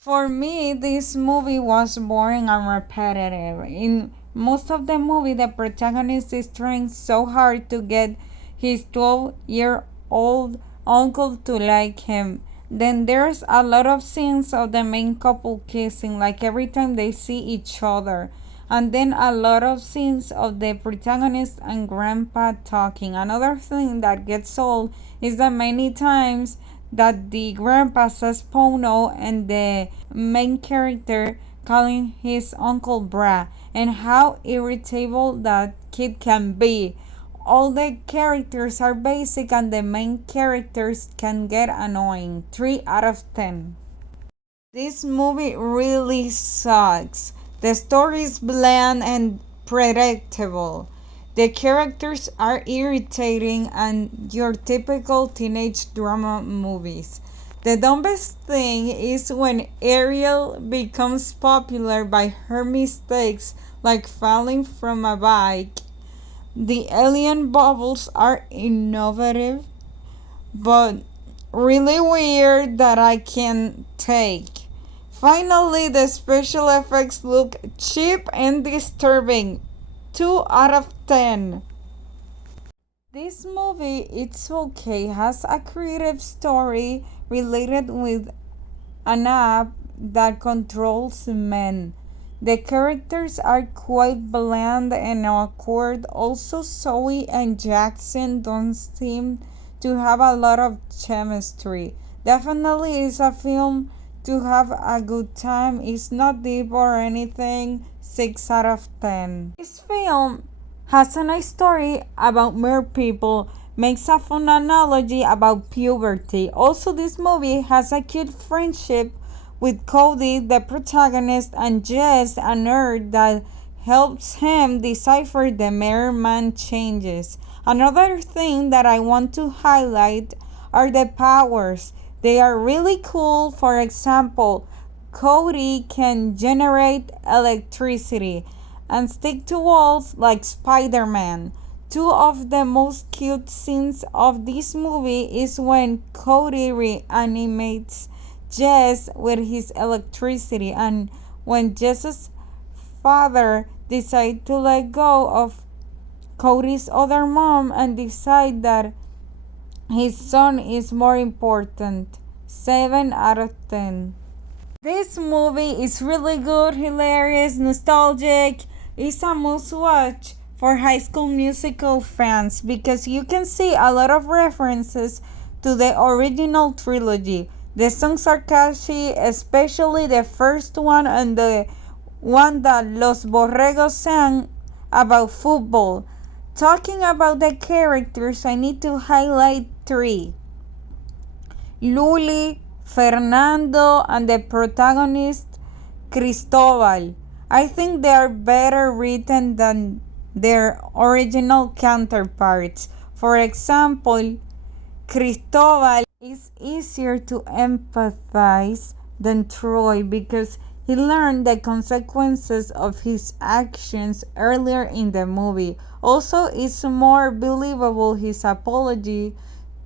For me, this movie was boring and repetitive. In most of the movie, the protagonist is trying so hard to get his 12-year-old uncle to like him. Then there's a lot of scenes of the main couple kissing, like every time they see each other. And then a lot of scenes of the protagonist and grandpa talking. Another thing that gets old is that many times that the grandpa says Pono and the main character calling his uncle Bra, and how irritable that kid can be. All the characters are basic and the main characters can get annoying. 3 out of 10. This movie really sucks. The story is bland and predictable. The characters are irritating and your typical teenage drama movies. The dumbest thing is when Ariel becomes popular by her mistakes, like falling from a bike. The alien bubbles are innovative, but really weird that I can take. Finally, the special effects look cheap and disturbing. 2 out of 10. This movie, it's okay, has a creative story related with an app that controls men. The characters are quite bland and awkward. Also, Zoe and Jackson don't seem to have a lot of chemistry. Definitely is a film to have a good time. It's not deep or anything. 6 out of 10. This film has a nice story about mere people, makes a fun analogy about puberty. Also, this movie has a cute friendship with Cody, the protagonist, and Jess, a nerd that helps him decipher the mere man changes. Another thing that I want to highlight are the powers. They are really cool. For example, Cody can generate electricity and stick to walls like Spider-Man. Two of the most cute scenes of this movie is when Cody reanimates Jess with his electricity, and when Jess's father decides to let go of Cody's other mom and decide that his son is more important. 7 out of 10. This movie is really good, hilarious, nostalgic. It's a must watch for High School Musical fans because you can see a lot of references to the original trilogy. The songs are catchy, especially the first one and the one that Los Borregos sang about football. Talking about the characters, I need to highlight 3. Luli, Fernando, and the protagonist Cristobal. I think they are better written than their original counterparts. For example, Cristobal is easier to empathize than Troy because he learned the consequences of his actions earlier in the movie. Also, it's more believable his apology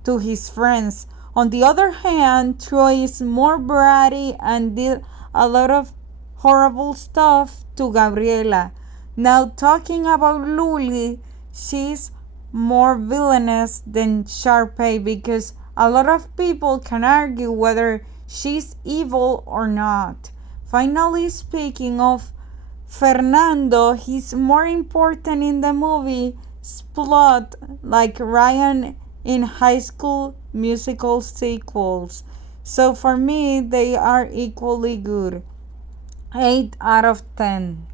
to his friends. On the other hand, Troy is more bratty and did a lot of horrible stuff to Gabriela. Now, talking about Luli, she's more villainous than Sharpay because a lot of people can argue whether she's evil or not. Finally, speaking of Fernando, he's more important in the movie's plot, like Ryan in High School Musical sequels. So for me, they are equally good. 8 out of 10.